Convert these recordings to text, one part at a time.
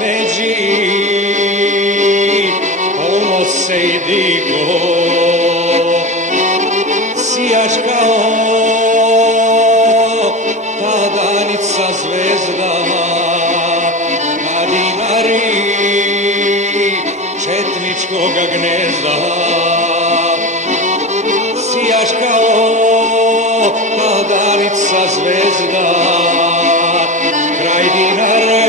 međi, ono se i digo, sijaš kao ta danica zvezda na Dinari četničkoga gnezda. Sijaš kao ta danica zvezda kraj Dinare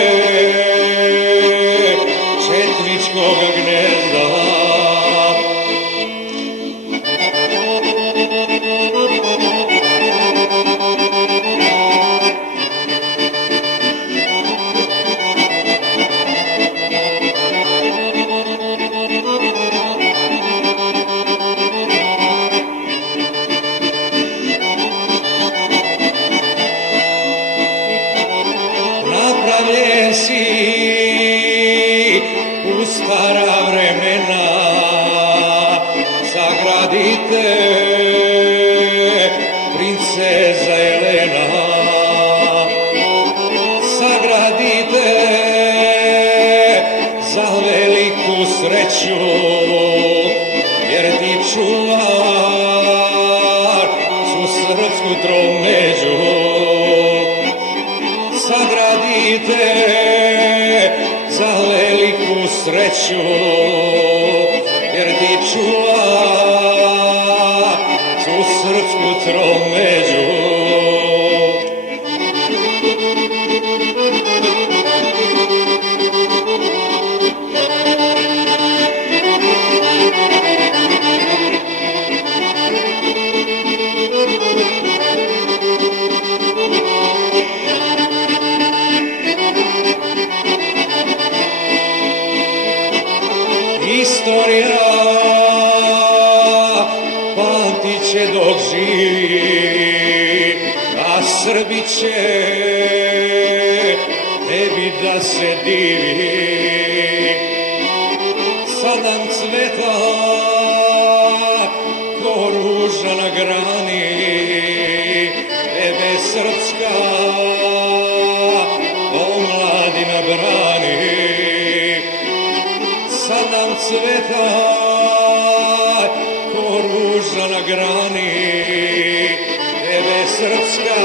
četničkoga gnezda. Napravljen si u stara vremena, sagradite princeza Elena, sagradite za veliku sreću, jer ti čuvar su srpsku tromeđu. Sagradite za veliku sreću, jer ti čuva su srpsku tromeđu. Istorija pamtit će dok živi, a Srbi će tebi da se divi. Sad nam cveta ko ruža na grani, tebe srpska omladina brani. Sad nam cveta ko ruža na grani, tebe srpska